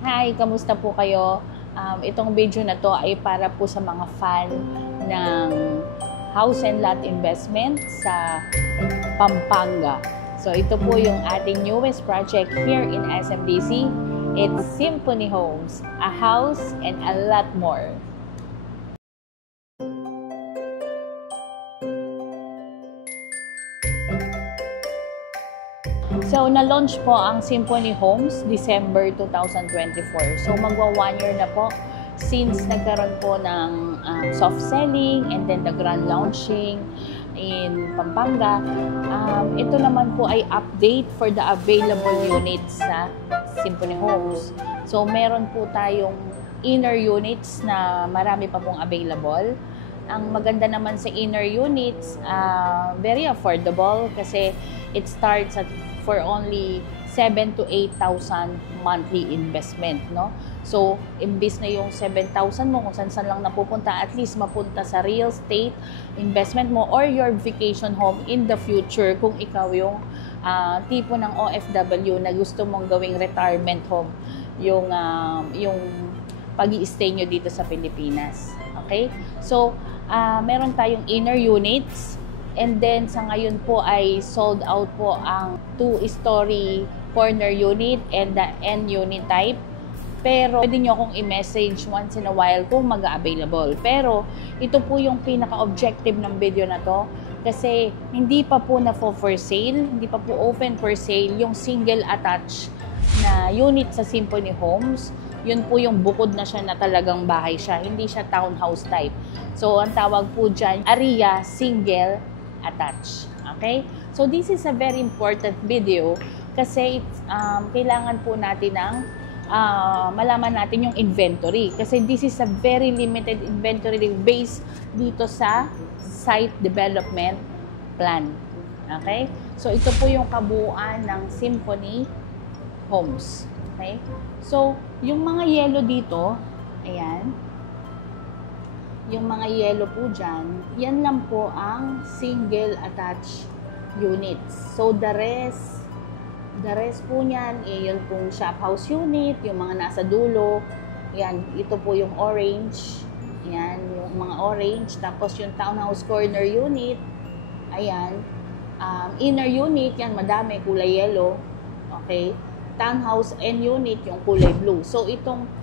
Hi, kamusta po kayo? Itong video na to ay para po sa mga fan ng house and lot investment sa Pampanga. So ito po yung ating newest project here in SMDC. It's Symphony Homes, a house and a lot more. So, na-launch po ang Symphony Homes December 2024. So, magwa 1 year na po since nagkaroon po ng soft selling and then the grand launching in Pampanga. Ito naman po ay update for the available units sa Symphony Homes. So, meron po tayong inner units na marami pa pong available. Ang maganda naman sa inner units, very affordable kasi it starts at for only 7,000 to 8,000 monthly investment, no? So, imbis na yung 7,000 mo kung saan lang napupunta, at least mapunta sa real estate investment mo or your vacation home in the future kung ikaw yung tipo ng OFW na gusto mong gawing retirement home yung pag-i-stay nyo dito sa Pilipinas. Okay? So, meron tayong inner units. And then, sa ngayon po ay sold out po ang 2-story corner unit and the end unit type. Pero, pwede nyo akong i-message once in a while kung mag-available. Pero, ito po yung pinaka-objective ng video na to. Kasi, hindi pa po na for sale, hindi pa po open for sale yung single attached na unit sa Symphony Homes. Yun po yung bukod na siya na talagang bahay siya. Hindi siya townhouse type. So, ang tawag po dyan, area single attached. Okay? So, this is a very important video kasi kailangan po natin ng malaman natin yung inventory. Kasi this is a very limited inventory based dito sa site development plan. Okay? So, ito po yung kabuuan ng Symphony Homes. Okay? So, yung mga yellow dito, ayan, yung mga yellow po dyan, yan lang po ang single attached units. So, the rest po niyan, yun pong shop house unit, yung mga nasa dulo, yan, ito po yung orange, yan, yung mga orange, tapos yung townhouse corner unit, ayan, inner unit, yan, madami, kulay yellow, okay, townhouse end unit, yung kulay blue. So, itong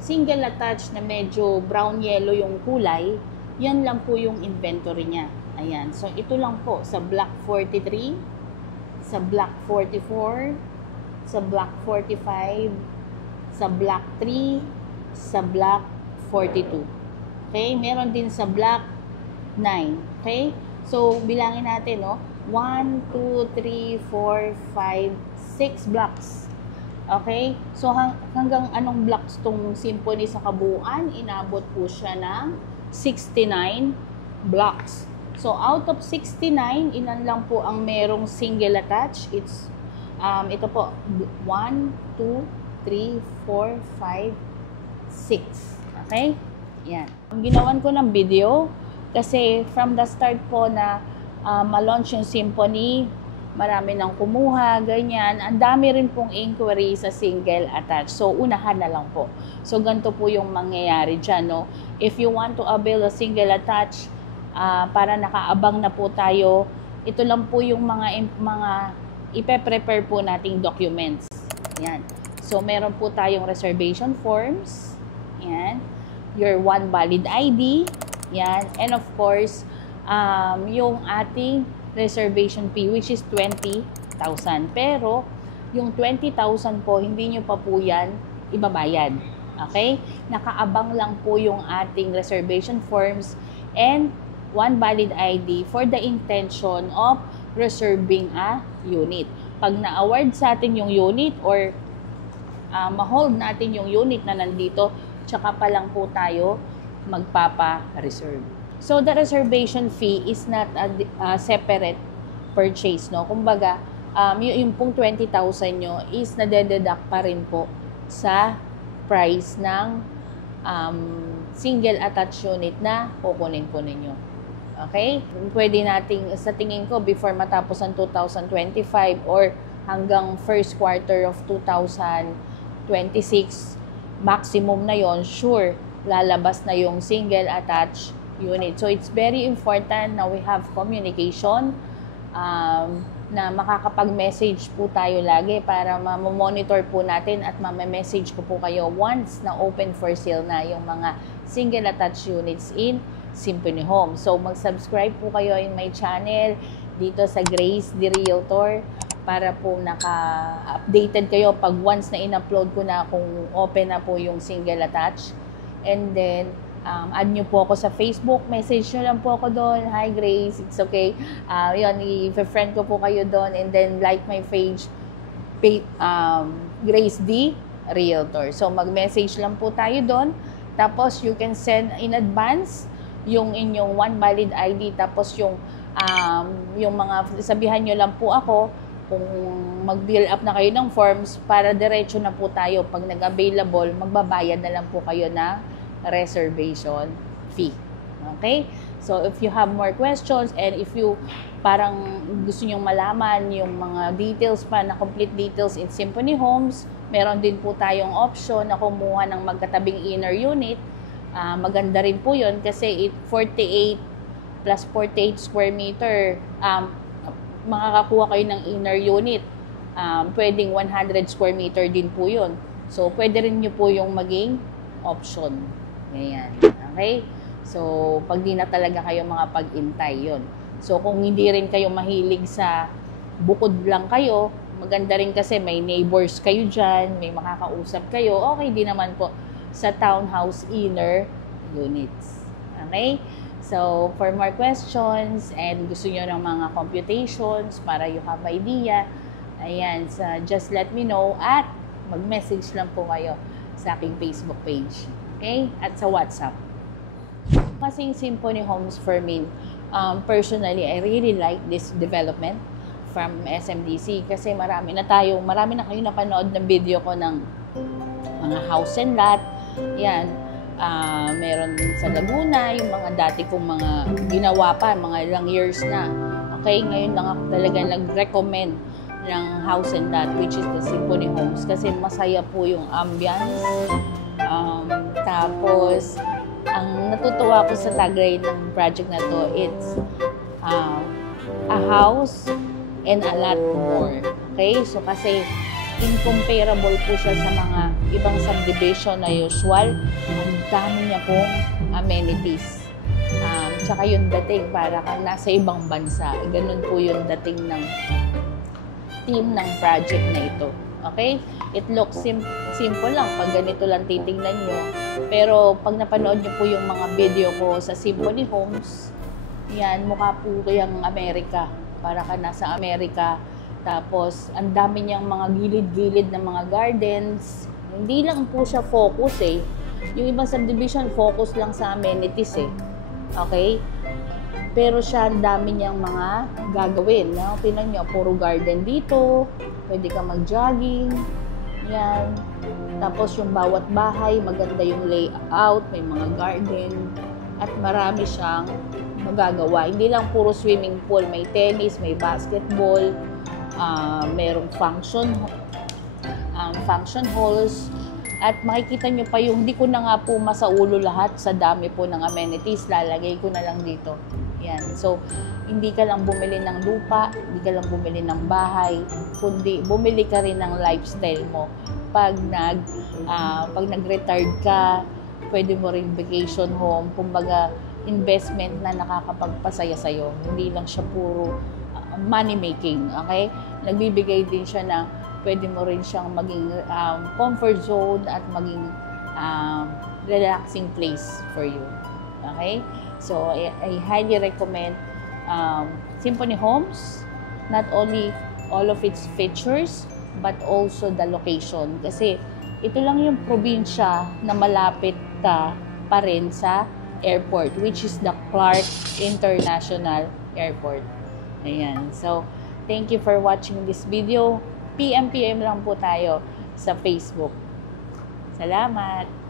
single attached na medyo brown yellow yung kulay, yan lang po yung inventory niya. Ayan. So, ito lang po sa block 43, sa block 44, sa block 45, sa block 3, sa block 42. Okay? Meron din sa block 9. Okay? So, bilangin natin, no? 1, 2, 3, 4, 5, 6 blocks. Okay? So, hanggang anong blocks tong Symphony sa kabuuan? Inabot po siya ng 69 blocks. So, out of 69, ilan lang po ang merong single attached? It's, ito po, 1, 2, 3, 4, 5, 6. Okay? Yan. Ginawan ko ng video kasi from the start po na ma-launch yung Symphony, marami nang kumuha, ganyan. Ang dami rin pong inquiry sa single attached. So, unahan na lang po. So, ganito po yung mangyayari dyan, no? If you want to avail a single attached, para nakaabang na po tayo, ito lang po yung mga ipe-prepare po nating documents. Yan. So, meron po tayong reservation forms. Yan. Your one valid ID. Yan. And of course, yung ating reservation fee which is 20,000. Pero, yung 20,000 po, hindi nyo pa po yan ibabayad. Okay? Nakaabang lang po yung ating reservation forms and one valid ID for the intention of reserving a unit. Pag na-award sa atin yung unit or ma-hold natin yung unit na nandito, tsaka pa lang po tayo magpapa-reserve. So, the reservation fee is not a separate purchase, no? Kumbaga, yung pong 20,000 nyo is nade-deduct pa rin po sa price ng single attached unit na kukunin po ninyo. Okay? Pwede nating, sa tingin ko, before matapos ang 2025 or hanggang first quarter of 2026, 26, maximum na yon, sure, lalabas na yung single attached unit. So, it's very important na we have communication, na makakapag-message po tayo lagi para ma-monitor po natin at ma-message ko po kayo once na open for sale na yung mga single attached units in Symphony Homes. So, mag-subscribe po kayo in my channel dito sa Grace the Realtor para po naka-updated kayo pag once na in-upload ko na kung open na po yung single attached. And then, add nyo po ako sa Facebook, message nyo lang po ako doon. Hi Grace, it's okay. Yun, i-friend ko po kayo doon. And then, like my page, Grace D Realtor. So, mag-message lang po tayo doon. Tapos, you can send in advance yung inyong one valid ID. Tapos, yung mga, sabihan nyo lang po ako kung mag-fill up na kayo ng forms para diretso na po tayo. Pag nag-available, magbabayad na lang po kayo ng reservation fee. Okay? So, if you have more questions and if you parang gusto nyong malaman yung mga details pa na complete details in Symphony Homes, meron din po tayong option na kumuha ng magkatabing inner unit. Maganda rin po yun kasi 48 plus 48 square meter, makakakuha kayo ng inner unit. Pwedeng 100 square meter din po yun. So, pwede rin nyo po yung maging option. Ganyan. Okay? So, pag di na talaga kayo makapag-intay yun. So, kung hindi rin kayo mahilig sa bukod lang kayo, maganda rin kasi may neighbors kayo dyan, may makakausap kayo, okay din naman po sa townhouse inner units. Okay? So, for more questions and gusto nyo ng mga computations para you have idea, ayan, just let me know at mag-message lang po kayo sa aking Facebook page. Okay? At sa WhatsApp. Kasi Symphony Homes for me, personally, I really like this development from SMDC kasi marami na kayo napanood ng video ko ng mga house and lot. Yan. Meron sa Laguna, yung mga dati kong mga ginawa pa, mga ilang years na. Okay, ngayon lang ako talaga nag-recommend ng house and lot, which is the Symphony Homes, kasi masaya po yung ambience. Tapos, ang natutuwa ko sa tagay ng project na to, it's a house and a lot more. Okay, so kasi incomparable po siya sa mga ibang subdivision na usual. Ang dami niya pong amenities. Tsaka yung dating para kang nasa ibang bansa. Ganun po yung dating ng team ng project na ito. Okay? It looks simple lang pag ganito lang titingnan nyo. Pero pag napanood nyo po yung mga video ko sa Symphony Homes, yan, mukha po kayang Amerika. Para ka nasa Amerika. Tapos, ang dami niyang mga gilid-gilid na mga gardens. Hindi lang po siya focus eh. Yung ibang subdivision, focus lang sa amenities eh. Okay? Pero siya, ang dami niyang mga gagawin. No? Tingnan niyo, puro garden dito. Pwede ka mag-jogging. Yan. Tapos, yung bawat bahay, maganda yung layout. May mga garden. At marami siyang magagawa. Hindi lang puro swimming pool. May tennis, may basketball. Merong function halls at makikita nyo pa yung di ko na nga po masaulo lahat sa dami po ng amenities, lalagay ko na lang dito. Yan. So, hindi ka lang bumili ng lupa, hindi ka lang bumili ng bahay, kundi bumili ka rin ng lifestyle mo. Pag nag-retired ka, pwede mo rin vacation home, kumbaga investment na nakakapagpasaya sa'yo. Hindi lang siya puro money making, okay? Nagbibigay din siya na pwede mo rin siyang maging comfort zone at maging relaxing place for you. Okay? So, I highly recommend Symphony Homes, not only all of its features, but also the location. Kasi ito lang yung probinsya na malapit ka pa rin sa airport, which is the Clark International Airport. Ayan. So, thank you for watching this video. PM lang po tayo sa Facebook. Salamat!